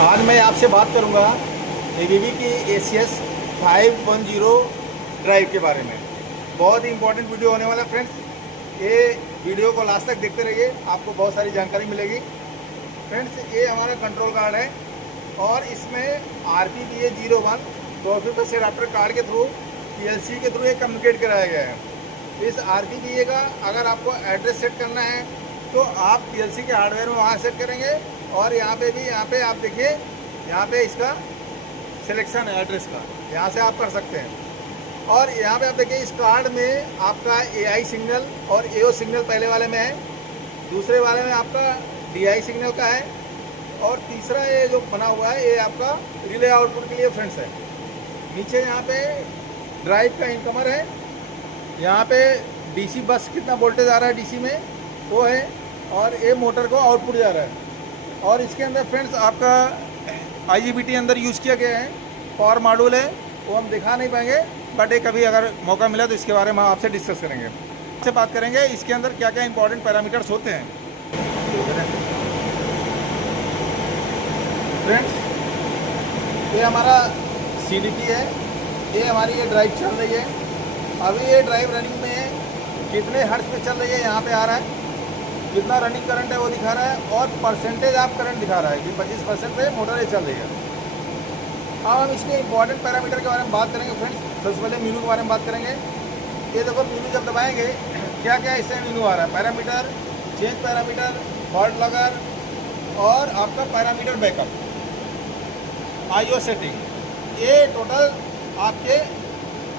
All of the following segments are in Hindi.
आज मैं आपसे बात करूंगा ABB की ACS 510 ड्राइव के बारे में। बहुत ही इंपॉर्टेंट वीडियो होने वाला है फ्रेंड्स। ये वीडियो को लास्ट तक देखते रहिए, आपको बहुत सारी जानकारी मिलेगी। फ्रेंड्स, ये हमारा कंट्रोल कार्ड है और इसमें RPBA01 प्रोफिबस एडाप्टर कार्ड के थ्रू PLC के थ्रू ये कम्युनिकेट कराया गया है। इस RPBA का अगर आपको एड्रेस सेट करना है तो आप PLC के हार्डवेयर में वहाँ सेट करेंगे और यहाँ पे आप देखिए, यहाँ पे इसका सिलेक्शन है एड्रेस का, यहाँ से आप कर सकते हैं। और यहाँ पे आप देखिए इस कार्ड में आपका AI सिग्नल और AO सिग्नल पहले वाले में है, दूसरे वाले में आपका DI सिग्नल का है और तीसरा ये जो बना हुआ है ये आपका रिले आउटपुट के लिए फ्रेंड्स है। नीचे यहाँ पे ड्राइव का इनकमर है, यहाँ पे DC बस कितना वोल्टेज आ रहा है DC में वो है और ये मोटर को आउटपुट जा रहा है। और इसके अंदर फ्रेंड्स आपका IGBT अंदर यूज़ किया गया है, पावर मॉड्यूल है, वो हम दिखा नहीं पाएंगे, बट एक कभी अगर मौका मिला तो इसके बारे में आपसे डिस्कस करेंगे, इससे बात करेंगे इसके अंदर क्या क्या इंपॉर्टेंट पैरामीटर्स होते हैं। फ्रेंड्स, ये हमारा CDP है, ये हमारी ये ड्राइव चल रही है। अभी ये ड्राइव रनिंग में है, कितने हर्ट्ज पे चल रही है यहाँ पे आ रहा है, कितना रनिंग करंट है वो दिखा रहा है और परसेंटेज ऑफ करंट दिखा रहा है कि 25% पे मोटर ये चल रही है। अब हम इसके इंपॉर्टेंट पैरामीटर के बारे में बात करेंगे फ्रेंड्स। सबसे पहले मीनू के बारे में बात करेंगे। ये देखो मीनू जब दबाएंगे क्या क्या इससे मीनू आ रहा है, पैरामीटर, चेंज पैरामीटर, फॉल्ट लगर और आपका पैरामीटर बैकअप, IO सेटिंग, ये टोटल आपके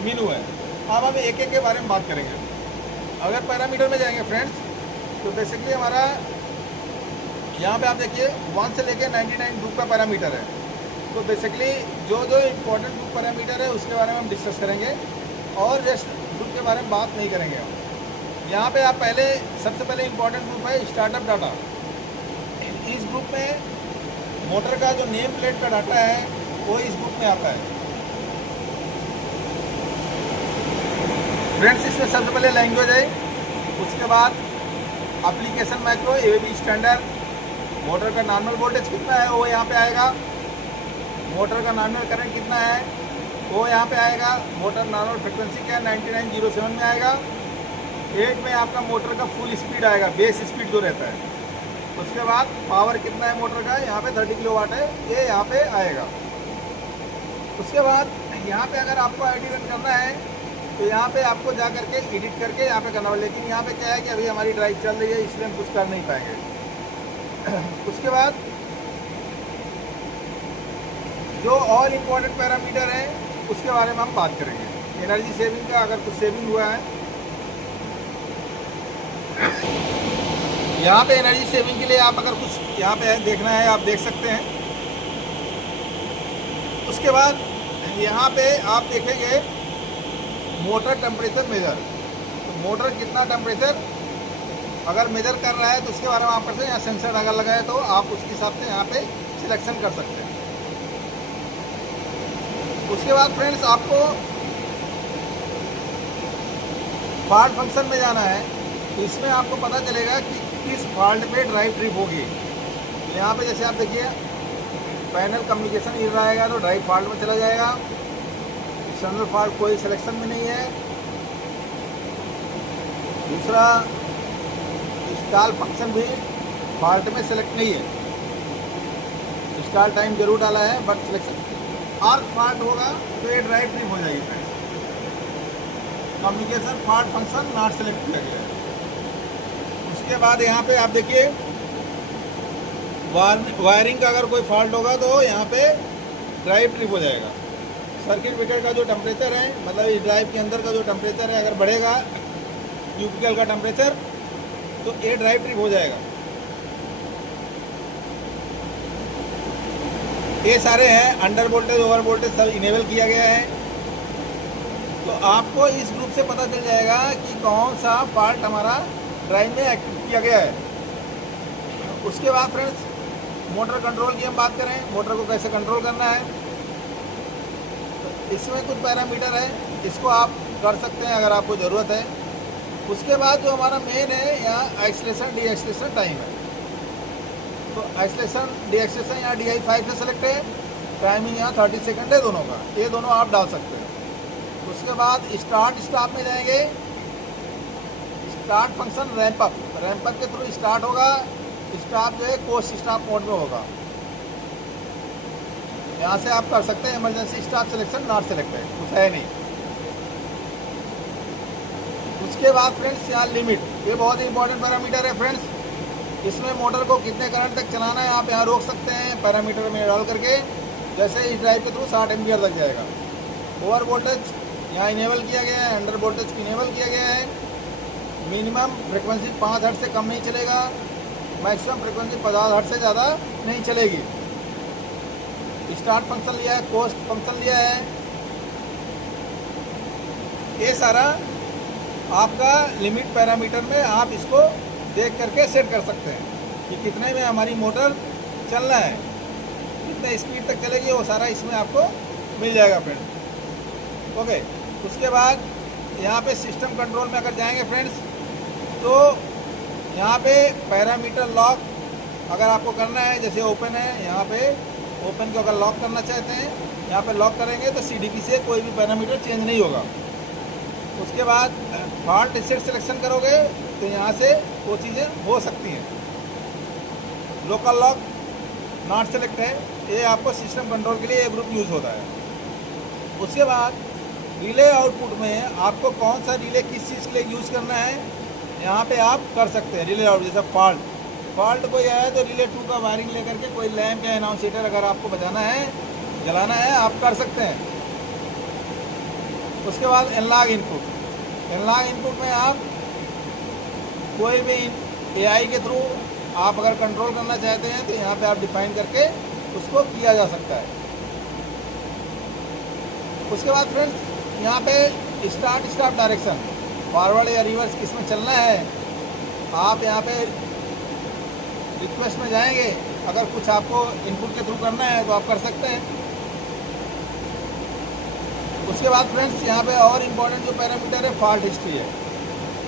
मीनू है। अब हम एक एक के बारे में बात करेंगे। अगर पैरामीटर में जाएंगे फ्रेंड्स तो बेसिकली हमारा यहाँ पे आप देखिए 1 से लेके 99 ग्रुप का पैरामीटर है। तो बेसिकली जो जो इम्पोर्टेंट ग्रुप पैरामीटर है उसके बारे में हम डिस्कस करेंगे और रेस्ट ग्रुप के बारे में बात नहीं करेंगे हम। यहाँ पे आप सबसे पहले इम्पोर्टेंट ग्रुप है स्टार्टअप डाटा। इस ग्रुप में मोटर का जो नेम प्लेट का डाटा है वो इस ग्रुप में आता है। फ्रेंड्स, इसमें सबसे पहले लैंग्वेज है, उसके बाद application macro, ABB standard, motor का नॉर्मल वोल्टेज कितना है वो यहाँ पे आएगा, मोटर का नॉर्मल करंट कितना है वो यहाँ पे आएगा, मोटर नॉर्मल फ्रिक्वेंसी क्या है 9907 में आएगा। 8 में आपका मोटर का फुल स्पीड आएगा, बेस स्पीड जो रहता है। उसके बाद पावर कितना है मोटर का, यहाँ पे 30 किलोवाट है, ये यहाँ पे आएगा। उसके बाद यहाँ पे अगर आपको ID रन करना है तो यहाँ पे आपको जा करके एडिट करके यहाँ पे करना होगा, लेकिन यहाँ पे क्या है कि अभी हमारी ड्राइव चल रही है इसलिए हम कुछ कर नहीं पाएंगे। उसके बाद जो और इम्पोर्टेंट पैरामीटर है उसके बारे में हम बात करेंगे। एनर्जी सेविंग का, अगर कुछ सेविंग हुआ है यहाँ पे एनर्जी सेविंग के लिए आप अगर कुछ यहाँ पे देखना है आप देख सकते हैं। उसके बाद यहाँ पे आप देखेंगे मोटर टेम्परेचर मेजर, तो मोटर कितना टेम्परेचर अगर मेजर कर रहा है तो उसके बारे में आप यहाँ सेंसर अगर लगा है तो आप उसके हिसाब से यहाँ पे सिलेक्शन कर सकते हैं। उसके बाद फ्रेंड्स आपको फॉल्ट फंक्शन में जाना है, तो इसमें आपको पता चलेगा कि किस फॉल्ट पे ड्राइव ट्रिप होगी। तो यहाँ पे जैसे आप देखिए पैनल कम्युनिकेशन गिर रहेगा तो ड्राइव फॉल्ट में चला जाएगा। एक्सटर्नल फॉल्ट कोई सिलेक्शन में नहीं है। दूसरा स्टॉल फंक्शन भी फॉल्ट में सेलेक्ट नहीं है, स्टॉल टाइम जरूर डाला है बट सिलेक्शन और फॉल्ट होगा तो ये ड्राइव ट्रिप हो जाएगी friends. Communication fault function not select किया गया है। उसके बाद यहाँ पे आप देखिए वायरिंग का अगर कोई फॉल्ट होगा तो यहाँ पे ड्राइव ट्रिप हो जाएगा। सर्किट ब्रेकर का जो टेम्परेचर है, मतलब इस ड्राइव के अंदर का जो टेम्परेचर है अगर बढ़ेगा क्यूबिकल का टेम्परेचर तो ये ड्राइव ट्रिप हो जाएगा। ये सारे हैं, अंडर वोल्टेज ओवर वोल्टेज सब इनेबल किया गया है। तो आपको इस ग्रुप से पता चल जाएगा कि कौन सा फॉल्ट हमारा ड्राइव में एक्टिव किया गया है। उसके बाद फ्रेंड्स मोटर कंट्रोल की हम बात करें, मोटर को कैसे कंट्रोल करना है, इसमें कुछ पैरामीटर है, इसको आप कर सकते हैं अगर आपको ज़रूरत है। उसके बाद जो हमारा मेन है यहाँ एक्सीलरेशन डी एक्सीलरेशन टाइम है। तो एक्सलेशन डीएक्सलेशन यहाँ DI5 से सेलेक्ट है, टाइमिंग यहाँ 30 सेकंड है दोनों का, ये दोनों आप डाल सकते हैं। उसके बाद स्टार्ट स्टॉप में जाएंगे, स्टार्ट फंक्शन रैंप अप के थ्रू स्टार्ट होगा, स्टॉप जो है कोस्ट स्टॉप मोड में होगा। यहाँ से आप कर सकते हैं emergency stop selection not select है, कुछ है नहीं। उसके बाद फ्रेंड्स यहाँ लिमिट, ये बहुत ही इंपॉर्टेंट पैरामीटर है फ्रेंड्स। इसमें मोटर को कितने करंट तक चलाना है आप यहाँ रोक सकते हैं पैरामीटर में डाल करके। जैसे इस ड्राइव के थ्रू 60 एम्पियर तक जाएगा। ओवर वोल्टेज यहाँ इनेबल किया गया है, अंडर वोल्टेज इनेबल किया गया है। मिनिमम फ्रिक्वेंसी 5 हर्ट्ज से कम नहीं चलेगा, मैक्सिमम फ्रिक्वेंसी 50 हर्ट्ज से ज़्यादा नहीं चलेगी। स्टार्ट फंक्शन लिया है, कोस्ट फंक्शन लिया है। ये सारा आपका लिमिट पैरामीटर में आप इसको देख करके सेट कर सकते हैं कि कितने में हमारी मोटर चलना है, कितने स्पीड तक चलेगी, वो सारा इसमें आपको मिल जाएगा फ्रेंड्स। ओके, उसके बाद यहाँ पे सिस्टम कंट्रोल में अगर जाएंगे फ्रेंड्स, तो यहाँ पे पैरामीटर लॉक अगर आपको करना है, जैसे ओपन है, यहाँ पे ओपन को अगर लॉक करना चाहते हैं, यहाँ पे लॉक करेंगे तो CDP से कोई भी पैरामीटर चेंज नहीं होगा। उसके बाद फॉल्ट रीसेट सिलेक्शन करोगे तो यहाँ से वो चीज़ें हो सकती हैं। लोकल लॉक नॉट सेलेक्ट है, ये आपको सिस्टम कंट्रोल के लिए ये ग्रुप यूज़ होता है। उसके बाद रिले आउटपुट में आपको कौन सा रिले किस चीज़ के लिए यूज़ करना है, यहाँ पे आप कर सकते हैं। रिले आउट जैसे फॉल्ट कोई आया तो रिले 2 का वायरिंग लेकर के कोई लैम्प या अनाउंसिएटर अगर आपको बजाना है, जलाना है, आप कर सकते हैं। उसके बाद एनालॉग इनपुट में आप कोई भी AI के थ्रू आप अगर कंट्रोल करना चाहते हैं तो यहाँ पे आप डिफाइन करके उसको किया जा सकता है। उसके बाद फ्रेंड्स यहाँ पे स्टार्ट स्टॉप डायरेक्शन, फॉरवर्ड या रिवर्स किसमें चलना है, आप यहाँ पे रिक्वेस्ट में जाएंगे, अगर कुछ आपको इनपुट के थ्रू करना है तो आप कर सकते हैं। उसके बाद फ्रेंड्स यहाँ पे और इम्पोर्टेंट जो पैरामीटर है फॉल्ट हिस्ट्री है।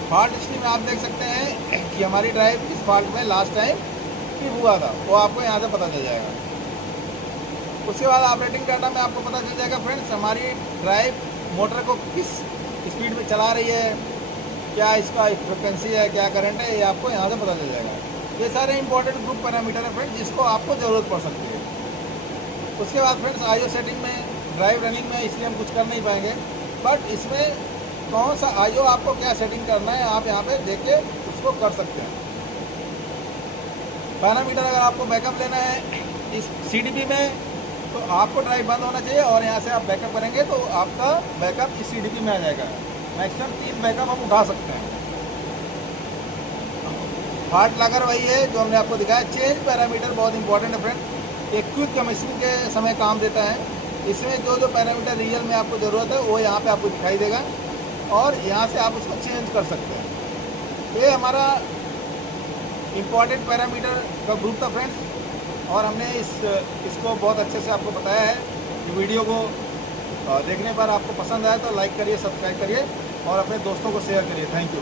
फॉल्ट हिस्ट्री में आप देख सकते हैं कि हमारी ड्राइव किस फॉल्ट में लास्ट टाइम ट्रिप हुआ था, वो आपको यहाँ से पता चल जाएगा। उसके बाद ऑपरेटिंग डाटा में आपको पता चल जाएगा फ्रेंड्स हमारी ड्राइव मोटर को किस स्पीड में चला रही है, क्या इसका फ्रिक्वेंसी है, क्या करंट है, ये आपको यहाँ से पता चल जाएगा। ये सारे इंपॉर्टेंट ग्रुप पैरामीटर है फ्रेंड्स जिसको आपको ज़रूरत पड़ सकती है। उसके बाद फ्रेंड्स IO सेटिंग में, ड्राइव रनिंग में इसलिए हम कुछ कर नहीं पाएंगे, बट इसमें कौन सा IO आपको क्या सेटिंग करना है आप यहाँ पे देख के उसको कर सकते हैं। पैरामीटर अगर आपको बैकअप लेना है इस CDP में तो आपको ड्राइव बंद होना चाहिए और यहाँ से आप बैकअप करेंगे तो आपका बैकअप इस CDP में आ जाएगा। मैक्सिमम 3 बैकअप हम उठा सकते हैं। हार्ट लॉकर वही है जो हमने आपको दिखाया। चेंज पैरामीटर बहुत इंपॉर्टेंट है फ्रेंड, एक क्विक कमीशनिंग के समय काम देता है। इसमें जो पैरामीटर रियल में आपको ज़रूरत है वो यहाँ पे आपको दिखाई देगा और यहाँ से आप उसको चेंज कर सकते हैं। ये हमारा इम्पॉर्टेंट पैरामीटर का ग्रुप था फ्रेंड्स और हमने इसको बहुत अच्छे से आपको बताया है। वीडियो को देखने पर आपको पसंद आया तो लाइक करिए, सब्सक्राइब करिए और अपने दोस्तों को शेयर करिए। Thank you.